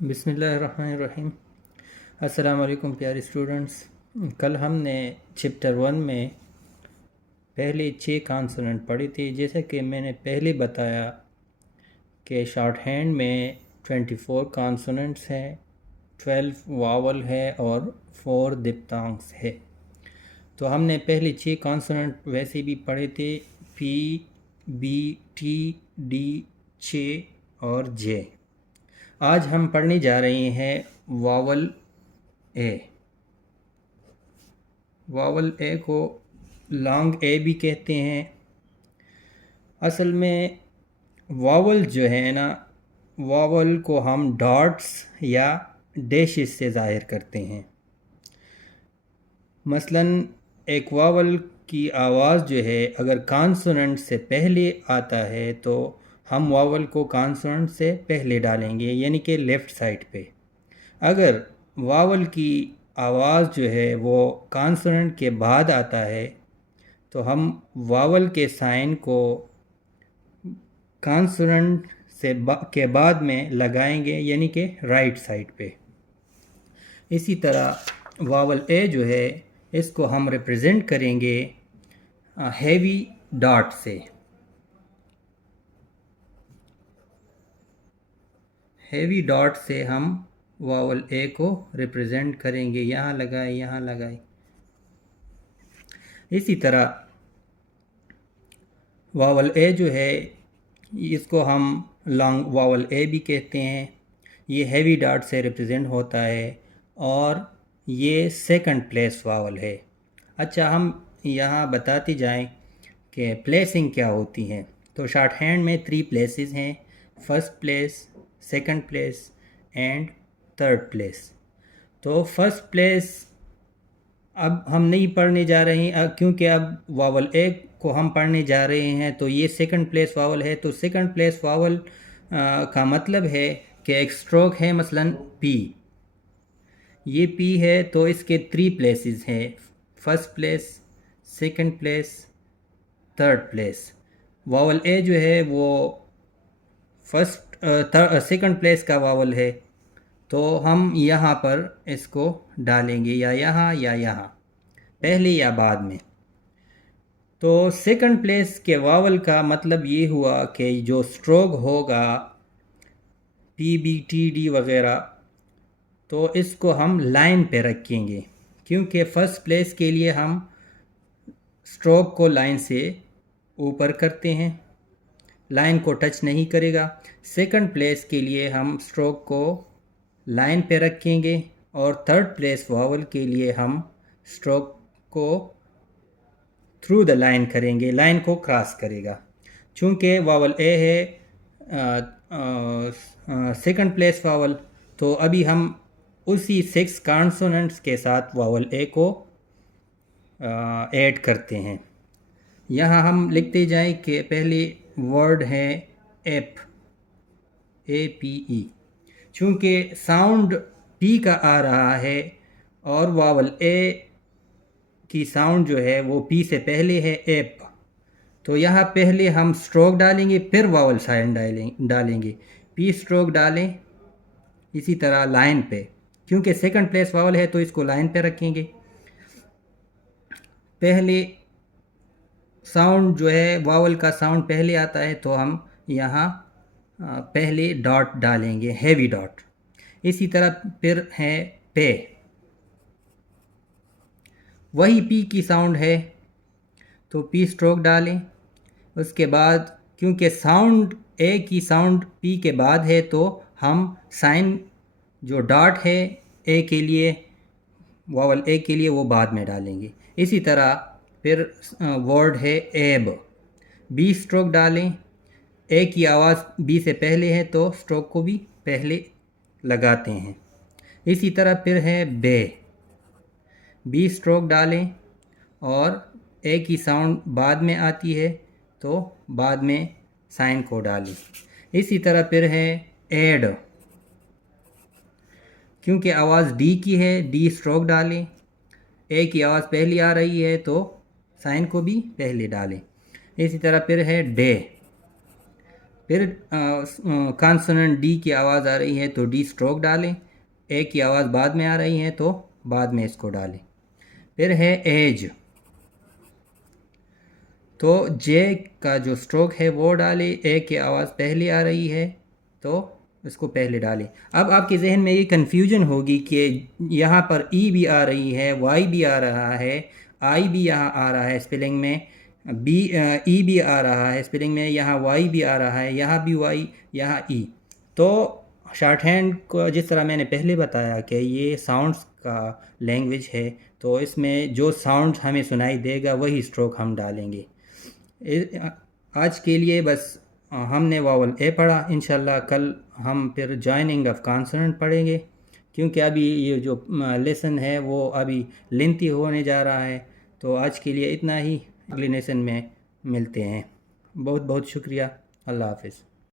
بسم اللہ الرحمن الرحیم۔ السلام علیکم پیارے اسٹوڈنٹس۔ کل ہم نے چیپٹر 1 میں پہلے 6 کانسوننٹ پڑھی تھی۔ جیسا کہ میں نے پہلے بتایا کہ شارٹ ہینڈ میں 24 کانسوننٹس ہیں، 12 واول ہے اور 4 دپتانگس ہے۔ تو ہم نے پہلے 6 کانسوننٹ ویسے بھی پڑھے تھے، پی، بی، ٹی، ڈی، چے اور جے۔ آج ہم پڑھنے جا رہے ہیں واول اے۔ واول اے کو لانگ اے بھی کہتے ہیں۔ اصل میں واول جو ہے نا، واول کو ہم ڈاٹس یا ڈیشز سے ظاہر کرتے ہیں۔ مثلا ایک واول کی آواز جو ہے اگر کانسوننٹ سے پہلے آتا ہے تو ہم واول کو کانسوننٹ سے پہلے ڈالیں گے، یعنی کہ لیفٹ سائڈ پہ۔ اگر واول کی آواز جو ہے وہ کانسوننٹ کے بعد آتا ہے تو ہم واول کے سائن کو کانسوننٹ کے بعد میں لگائیں گے، یعنی کہ رائٹ سائڈ پہ۔ اسی طرح واول اے جو ہے اس کو ہم ریپرزینٹ کریں گے ہیوی ڈاٹ سے۔ ہیوی ڈاٹ سے ہم واول اے کو ریپرزینٹ کریں گے، یہاں لگائے یہاں لگائے۔ اسی طرح واول اے جو ہے اس کو ہم لانگ واول اے بھی کہتے ہیں۔ یہ ہیوی ڈاٹ سے ریپرزینٹ ہوتا ہے اور یہ سیکنڈ پلیس واول ہے۔ اچھا، ہم یہاں بتاتے جائیں کہ پلیسنگ کیا ہوتی ہیں۔ تو شارٹ ہینڈ میں 3 پلیسز ہیں، first place, second place and third place. تو فرسٹ پلیس اب ہم نہیں پڑھنے جا رہے ہیں کیونکہ اب واول اے کو ہم پڑھنے جا رہے ہیں، تو یہ سیکنڈ پلیس واول ہے۔ تو سیکنڈ پلیس واول کا مطلب ہے کہ ایک سٹروک ہے، مثلا پی، یہ پی ہے تو اس کے 3 پلیسز ہیں، first place, second place, third place. Vowel A جو ہے وہ سیکنڈ پلیس کا واول ہے، تو ہم یہاں پر اس کو ڈالیں گے، یا یہاں، پہلے یا بعد میں۔ تو سیکنڈ پلیس کے واول کا مطلب یہ ہوا کہ جو سٹروک ہوگا پی، بی، ٹی، ڈی وغیرہ، تو اس کو ہم لائن پہ رکھیں گے، کیونکہ فرسٹ پلیس کے لیے ہم سٹروک کو لائن سے اوپر کرتے ہیں، لائن کو ٹچ نہیں کرے گا۔ سیکنڈ پلیس کے لیے ہم سٹروک کو لائن پہ رکھیں گے، اور تھرڈ پلیس واول کے لیے ہم سٹروک کو تھرو دا لائن کریں گے، لائن کو کراس کرے گا۔ چونکہ واول اے ہے سیکنڈ پلیس واول، تو ابھی ہم اسی 6 کانسوننٹس کے ساتھ واول اے کو ایڈ کرتے ہیں۔ یہاں ہم لکھتے جائیں کہ پہلے ورڈ ہے ایپ، اے پی ای، چونکہ ساؤنڈ پی کا آ رہا ہے اور واول اے کی ساؤنڈ جو ہے وہ پی سے پہلے ہے، ایپ، تو یہاں پہلے ہم سٹروک ڈالیں گے پھر واول سائن ڈالیں گے، پی سٹروک ڈالیں، اسی طرح لائن پہ، کیونکہ سیکنڈ پلیس واول ہے تو اس کو لائن پہ رکھیں گے۔ پہلے ساؤنڈ جو ہے واول کا ساؤنڈ پہلے آتا ہے تو ہم یہاں پہلے ڈاٹ ڈالیں گے، ہیوی ڈاٹ۔ اسی طرح پھر ہے پے، وہی پی کی ساؤنڈ ہے تو پی سٹروک ڈالیں۔ اس کے بعد کیونکہ ساؤنڈ اے کی ساؤنڈ پی کے بعد ہے تو ہم سائن جو ڈاٹ ہے اے کے لیے، واول اے کے لیے، وہ بعد میں ڈالیں گے۔ اسی طرح پھر ورڈ ہے ایب، بی سٹروک ڈالیں، اے کی آواز بی سے پہلے ہے تو سٹروک کو بھی پہلے لگاتے ہیں۔ اسی طرح پھر ہے بے، بی سٹروک ڈالیں اور اے کی ساؤنڈ بعد میں آتی ہے تو بعد میں سائن کو ڈالیں۔ اسی طرح پھر ہے ایڈ، کیونکہ آواز ڈی کی ہے، ڈی سٹروک ڈالیں، اے کی آواز پہلی آ رہی ہے تو سائن کو بھی پہلے ڈالیں۔ اسی طرح پھر ہے ڈے، پھر کانسوننٹ ڈی کی آواز آ رہی ہے تو ڈی اسٹروک ڈالیں، اے کی آواز بعد میں آ رہی ہے تو بعد میں اس کو ڈالیں۔ پھر ہے ایج، تو جے کا جو اسٹروک ہے وہ ڈالیں، اے کی آواز پہلے آ رہی ہے تو اس کو پہلے ڈالیں۔ اب آپ کے ذہن میں یہ کنفیوژن ہوگی کہ یہاں پر ای بھی آ رہی ہے، وائی بھی آ رہا ہے، آئی بھی یہاں آ رہا ہے اسپیلنگ میں، بی ای بھی آ رہا ہے اسپیلنگ میں، یہاں وائی بھی آ رہا ہے، یہاں بھی وائی، یہاں ای۔ تو شارٹ ہینڈ کو جس طرح میں نے پہلے بتایا کہ یہ ساؤنڈز کا لینگویج ہے، تو اس میں جو ساؤنڈ ہمیں سنائی دے گا وہی اسٹروک ہم ڈالیں گے۔ آج کے لیے بس ہم نے واول اے پڑھا، انشاءاللہ کل ہم پھر جوائننگ آف کانسوننٹ پڑھیں گے، کیونکہ ابھی یہ جو لیسن ہے وہ ابھی لینتھی ہونے جا رہا ہے۔ تو آج کے لیے اتنا ہی، اگلے لیسن میں ملتے ہیں۔ بہت بہت شکریہ، اللہ حافظ۔